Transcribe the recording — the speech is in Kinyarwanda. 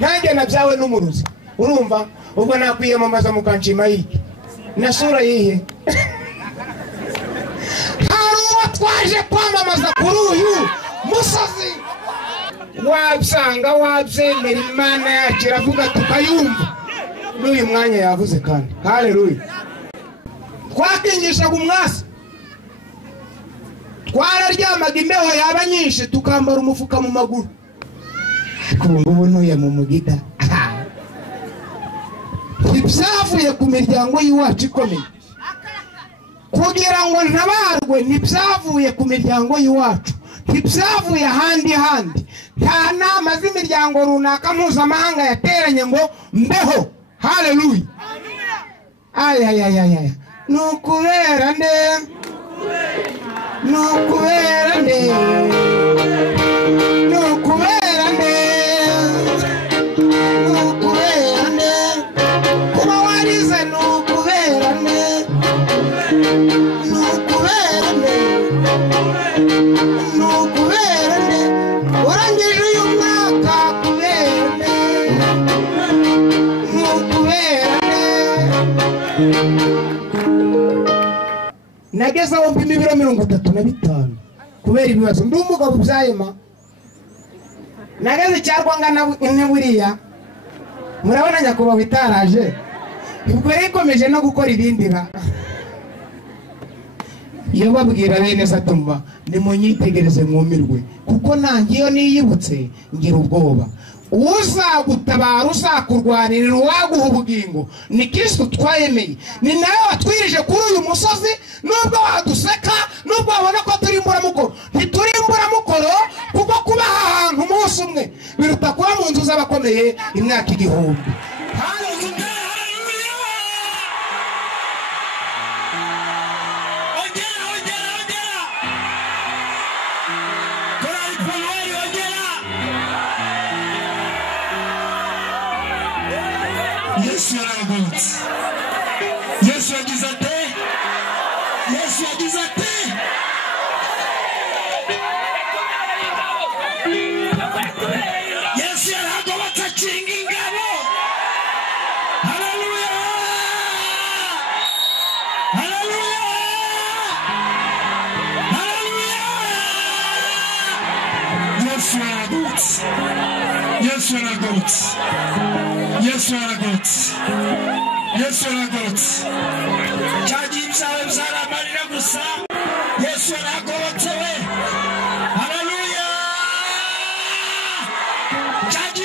nanjye nabyawe n'umuruzi urumva ubwo nakwiyamamaza mukanshima yiki nasura yihe haruwa twaje kwamamaza kuri uyu musozi wabsanga wabyemera Imana yacu iravuga tukayumva n'uyu mwanya yavuze kandi haleluya twakingishaga umwasi twararyamaga imbeho yaba nyinshi tukambara umufuka mu maguru ubu ntuye mu mugida ntibyavuye ku miryango y'iwacu ikomeye kugira ngo ntabarwe ntibyavuye ku miryango y'iwacu ntibyavuye ahandi nta nama z'imiryango runaka mpuzamahanga yateranye ngo mbeho haleluya ayayayaya nukubera nde nukubera nde nukubera nde nukubera nde kuba warize nukubera nde nukubera nde nukubera nde urangije uyu mwaka kubera nde nukubera nde nageze aho mpima ibiro 35 kubera ibibazo ndi umugabo byayema nageze cyarwanga na buriya murabona nyakubahwa itaraje ubwo ikomeje no gukora ibindira iyo babwira bene satumba nimunyitegereze mwumirwe kuko nangiyo niyibutse ngira ubwoba uzagutabara uzakurwanirira uwaguha ubugingo ni Kristo twayemeye ni nawe watwirije kuri uyu musozi nubwo waduseka nubwo wabona ko turi imburamukoro ntituri imburamukoro kuko kuba ahantu umunsi umwe biruta kuba mu nzu z'abakomeye imyaka 1000 Yesu aragut. Yesu yagize ate? Yesu yagize ate? Yesu yaragobotse akinga ingabo. Haleluya! Haleluya! Haleluya! Yesu aragut. Yesu aragut. Yesu aragut. Yesu aragut. Chaji msawe msara marina gusa. Yesu aragobotse we. Haleluya. Chaji